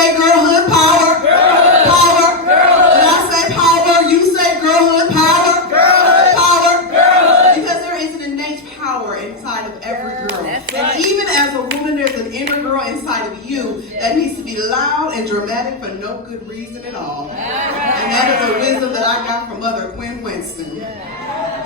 say girlhood power. Power. When I say power, you say girlhood power. Power. Because there is an innate power inside of every girl. And even as a woman, there's an inner girl inside of you that needs to be loud and dramatic for no good reason at all. And that is a wisdom that I got from Mother Gwen Winston.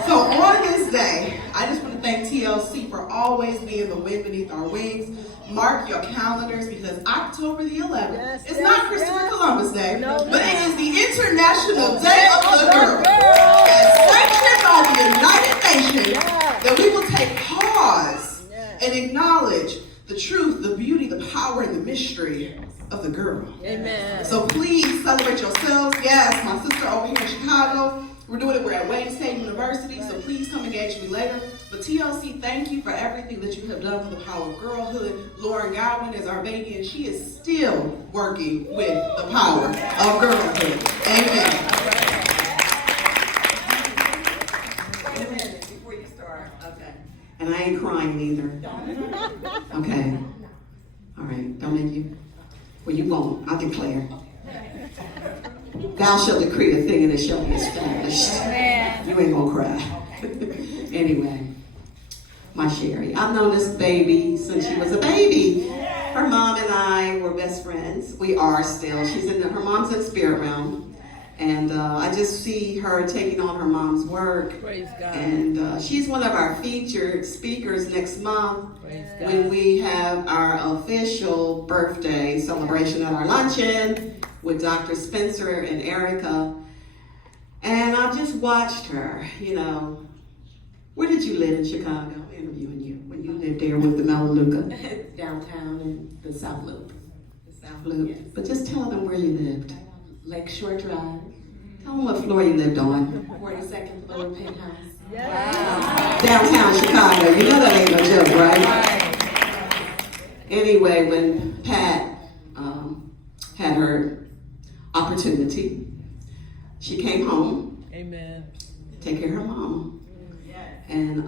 So on this day, I just want to thank TLC for always being the wind beneath our wings. Mark your calendars because October the 11th is not Christopher Columbus Day, but it is the International Day of the Girl. As sanctioned by the United Nations, that we will take pause and acknowledge the truth, the beauty, the power, and the mystery of the girl. Amen. So please celebrate yourselves. Yes, my sister over here in Chicago, we're doing it. We're at Wayne State University, so please come engage me later. But TLC, thank you for everything that you have done for the power of girlhood. Lauren Godwin is our baby, and she is still working with the power of girlhood. Amen. Wait a minute before you start. Okay. And I ain't crying either. Okay. All right. Don't make you. Well, you won't. I declare. Thou shalt decree a thing and it shall be established. You ain't gonna cry. Anyway, my Sheri. I've known this baby since she was a baby. Her mom and I were best friends. We are still. Her mom's in spirit realm. And I just see her taking on her mom's work. Praise God. And she's one of our featured speakers next month when we have our official birthday celebration at our luncheon with Dr. Spencer and Erica. And I've just watched her, you know. Where did you live in Chicago? I'm interviewing you. When you lived there with the Melaleuca? Downtown in the South Loop. The South Loop. Yes. But just tell them where you lived. Lakeshore Drive. Tell them what floor you lived on. 42nd floor penthouse. Downtown Chicago. You know that ain't no joke, right? Anyway, when Pat had her opportunity, she came home. Amen. To take care of her mom. And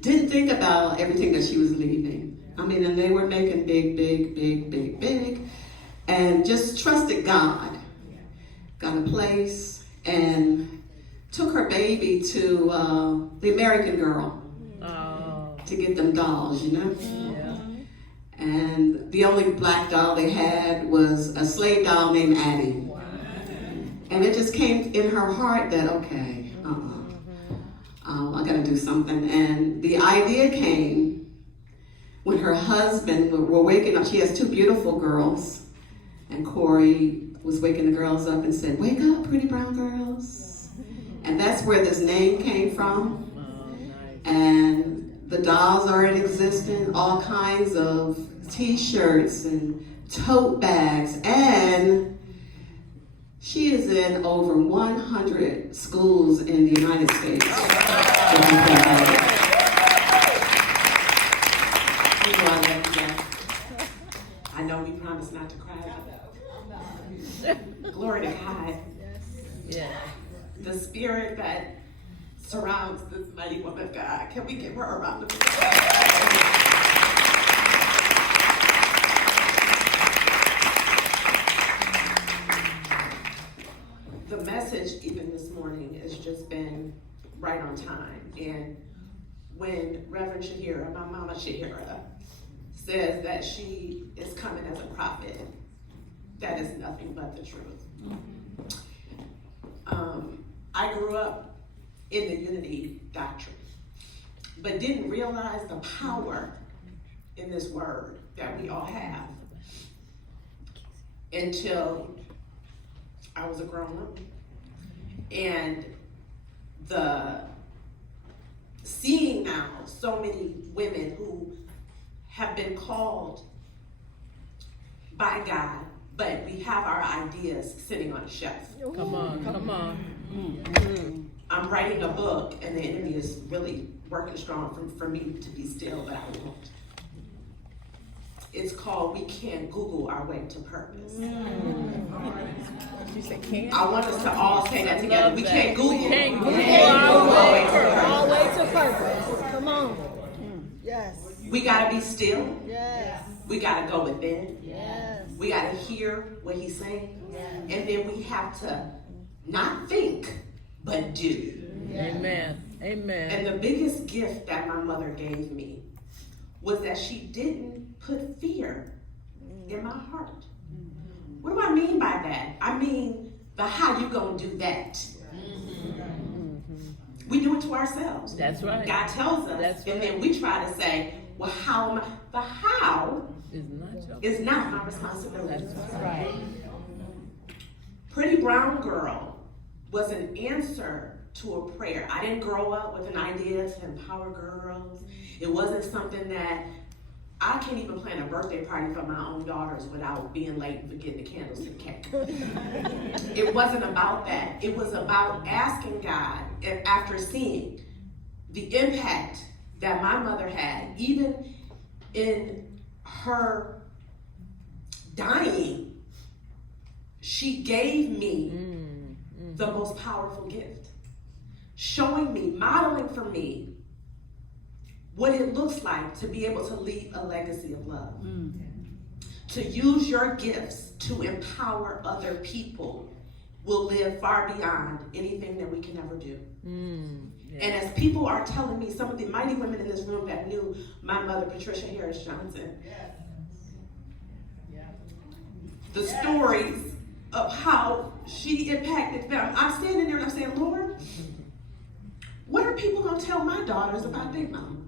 didn't think about everything that she was leaving. I mean, and they were making big. And just trusted God. Got a place and took her baby to the American Girl to get them dolls, you know? Yeah. And the only black doll they had was a slave doll named Addie. Wow. And it just came in her heart that, okay, I gotta do something. And the idea came when her husband were waking up. She has two beautiful girls. And Corey was waking the girls up and said, "Wake up, pretty brown girls." And that's where this name came from. And the dolls are in existence, all kinds of t-shirts and tote bags. And she is in over 100 schools in the United States. I know we promised not to cry. Glory to God. Yeah. The spirit that surrounds this mighty woman of God. Can we give her a round of applause? The message even this morning has just been right on time. And when Reverend Shaheerah, my mama Shaheerah, says that she is coming as a prophet, that is nothing but the truth. I grew up in the unity doctrine, but didn't realize the power in this word that we all have until I was a grown-up. And the seeing now so many women who have been called by God, but we have our ideas sitting on a shelf. Come on. I'm writing a book, and the enemy is really working strong for me to be still, but I won't. It's called We Can't Google Our Way to Purpose. You said can't? I want us to all say that together. We can't Google our way to purpose. Our way to purpose. Come on. Yes. We gotta be still. Yes. We gotta go within. Yes. We gotta hear what he's saying. Yes. And then we have to not think, but do. Amen. Amen. And the biggest gift that my mother gave me was that she didn't put fear in my heart. What do I mean by that? I mean, the how you gonna do that? We do it to ourselves. That's right. God tells us, That's and right. then we try to say, well, how am I? The how It's not your is not my responsibility. That's right. Pretty Brown Girl was an answer to a prayer. I didn't grow up with an idea to empower girls. It wasn't something that I can't even plan a birthday party for my own daughters without being late and forgetting the candles and the cake. It wasn't about that. It was about asking God, and after seeing the impact that my mother had, even in her dying, she gave me the most powerful gift, showing me, modeling for me what it looks like to be able to leave a legacy of love. To use your gifts to empower other people will live far beyond anything that we can ever do. And as people are telling me, some of the mighty women in this room that knew my mother, Patricia Harris Johnson, the stories of how she impacted them. I'm standing there and I'm saying, Lord, what are people gonna tell my daughters about their mom?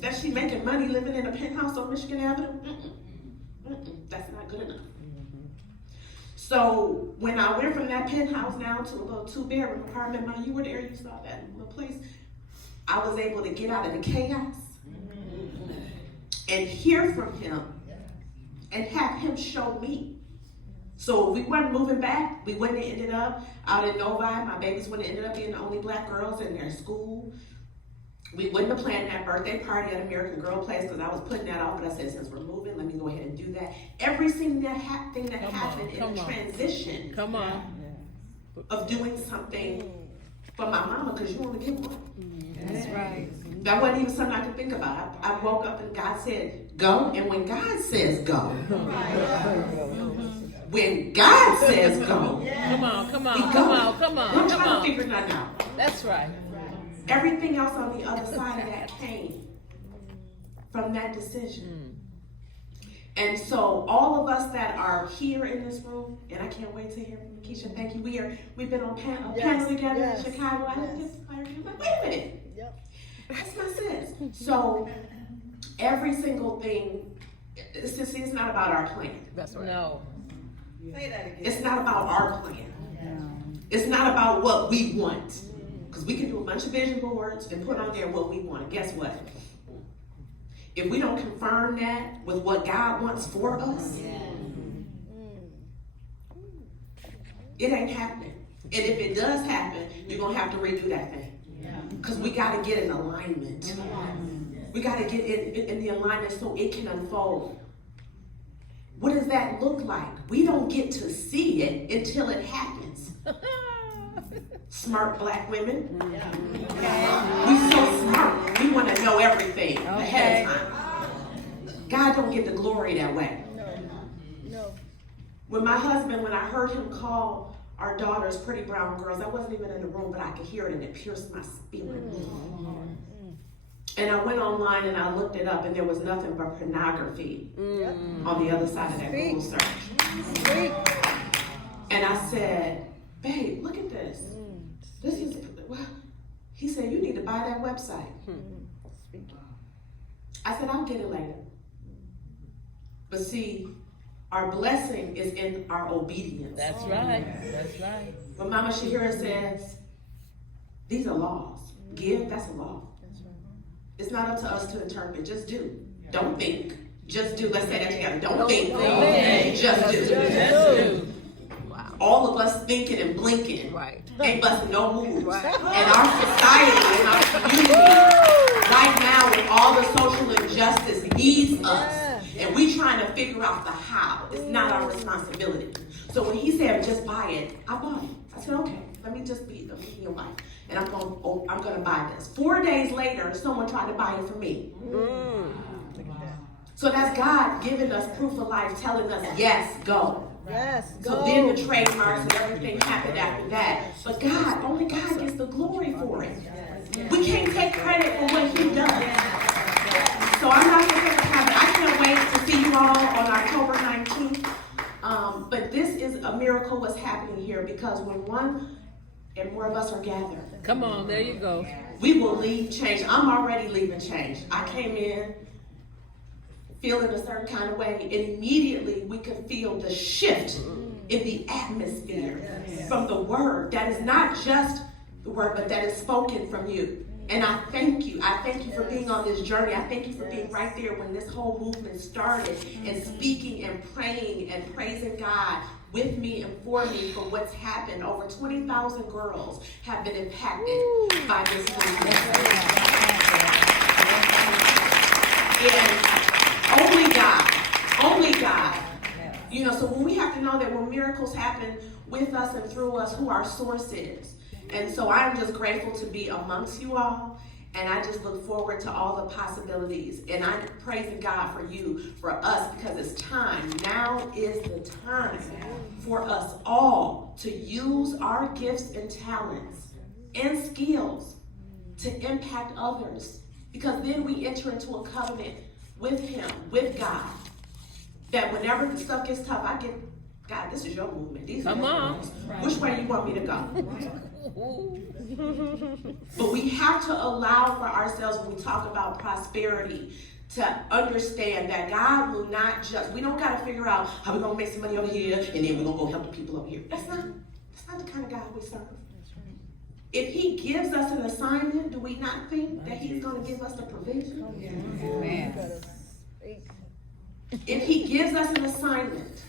That she making money living in a penthouse on Michigan Avenue? That's not good enough. So when I went from that penthouse now to a little 2-bedroom apartment, man, you were there, you saw that little place. I was able to get out of the chaos and hear from him and have him show me. So if we weren't moving back, we wouldn't have ended up out in Novi. My babies wouldn't have ended up being the only black girls in their school. We wouldn't have planned that birthday party at American Girl Place because I was putting that off, but I said, since we're moving, let me go ahead and do that. Everything that happened in the transition of doing something for my mama, because you only get one. That's right. That wasn't even something I could think about. I woke up and God said, go, and when God says go, when God says go, Come on, we come go. on, come on, come I'm on, come trying to on. figure nothing out. That's right. Everything else on the other side of that came from that decision. And so all of us that are here in this room, and I can't wait to hear from Keisha, thank you. We've been on a panel together in Chicago. I didn't get fired. I'm like, wait a minute. That's my sis. So every single thing, it's not about our plan. That's right. No. Say that again. It's not about our plan. It's not about what we want. Because we can do a bunch of vision boards and put on there what we want. And guess what? If we don't confirm that with what God wants for us, it ain't happening. And if it does happen, you're going to have to redo that thing. Because we got to get in alignment. We got to get in the alignment so it can unfold. What does that look like? We don't get to see it until it happens. Smart black women. We so smart. We want to know everything ahead of time. God don't get the glory that way. No. When my husband, when I heard him call our daughters pretty brown girls, I wasn't even in the room, but I could hear it and it pierced my spirit. And I went online and I looked it up and there was nothing but pornography on the other side of that Google search. And I said, babe, look at this. This is, well, he said, you need to buy that website. I said, I'll get it later. But see, our blessing is in our obedience. That's right. That's right. When Mama Shaheerah says, these are laws. Give, that's a law. It's not up to us to interpret. Just do. Don't think. Just do. Let's say that together. Don't think. Just do. Just do. All of us thinking and blinking Right. ain't busting no moves. Right. And our society and our community right now with all the social injustice needs us. And we trying to figure out the how. It's not our responsibility. So when he said just buy it, I bought it. I said, okay. let me be your wife. And I'm gonna buy this. 4 days later, someone tried to buy it for me. So that's God giving us proof of life, telling us, yes, go. Yes, go. So then the trademarks and everything happened after that. But God, only God gets the glory for it. We can't take credit for what he does. So I'm not going to have it. I can't wait to see you all on October 19th. But this is a miracle what's happening here, because when one and more of us are gathered, Come on, there you go. we will leave change. I'm already leaving change. I came in feeling a certain kind of way, and immediately we could feel the shift in the atmosphere from the word. That is not just the word, but that is spoken from you. And I thank you. I thank you for being on this journey. I thank you for being right there when this whole movement started, and speaking and praying and praising God with me and for me for what's happened. Over 20,000 girls have been impacted by this movement. And only God. You know, so when we have to know that when miracles happen with us and through us, who our source is. And so I'm just grateful to be amongst you all. And I just look forward to all the possibilities. And I'm praising God for you, for us, because it's time. Now is the time for us all to use our gifts and talents and skills to impact others. Because then we enter into a covenant with him, with God, that whenever the stuff gets tough, I get, God, this is your movement. These are your moves. Which way do you want me to go? But we have to allow for ourselves, when we talk about prosperity, to understand that God will not just, we don't got to figure out how we're going to make some money over here and then we're going to go help the people over here. That's not the kind of God we serve. If he gives us an assignment, do we not think that he's going to give us the provision? Amen. If he gives us an assignment,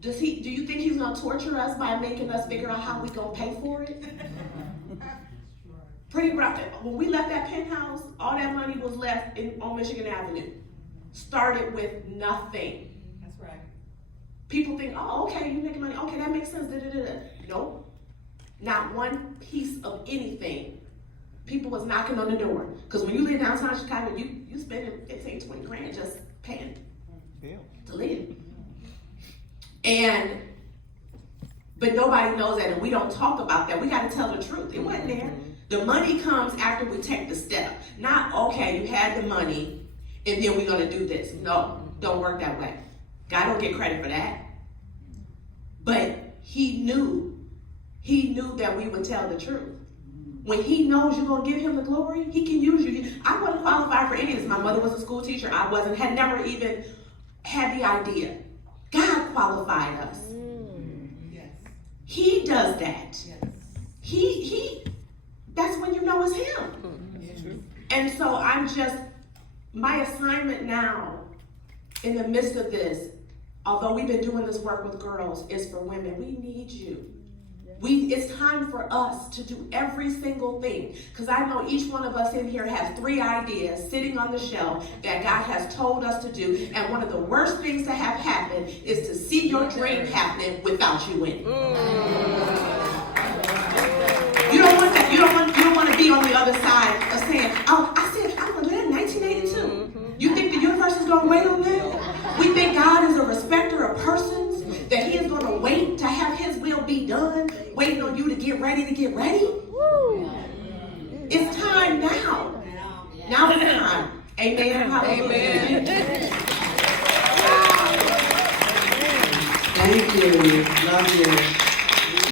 do you think he's going to torture us by making us figure out how we're going to pay for it? Pretty rough. When we left that penthouse, all that money was left on Michigan Avenue. Started with nothing. That's right. People think, oh, okay, you're making money. Okay, that makes sense. Nope. Not one piece of anything. People was knocking on the door. Because when you live downtown Chicago, you spending 15, 20 grand just paying to live. But nobody knows that, and we don't talk about that. We got to tell the truth. It wasn't there. The money comes after we take the step. Not, okay, you had the money, and then we're going to do this. No, don't work that way. God don't get credit for that. But he knew that we would tell the truth. When he knows you're going to give him the glory, he can use you. I wasn't qualified for any of this. My mother was a school teacher. I had never even had the idea. God qualified us. Yes. He does that. Yes. That's when you know it's him. And so my assignment now, in the midst of this, although we've been doing this work with girls, is for women. We need you. It's time for us to do every single thing. Because I know each one of us in here has 3 ideas sitting on the shelf that God has told us to do. And one of the worst things to have happen is to see your dream happening without you in it. You don't want that. You don't want to be on the other side of saying, oh, I said I'm going to do that in 1982. You think the universe is going to wait on that? We think God is a respecter of persons, that he is going to wait to have his will be done, waiting on you to get ready to get ready. It's time now. Now is the time. Amen. Hallelujah. Thank you. Love you.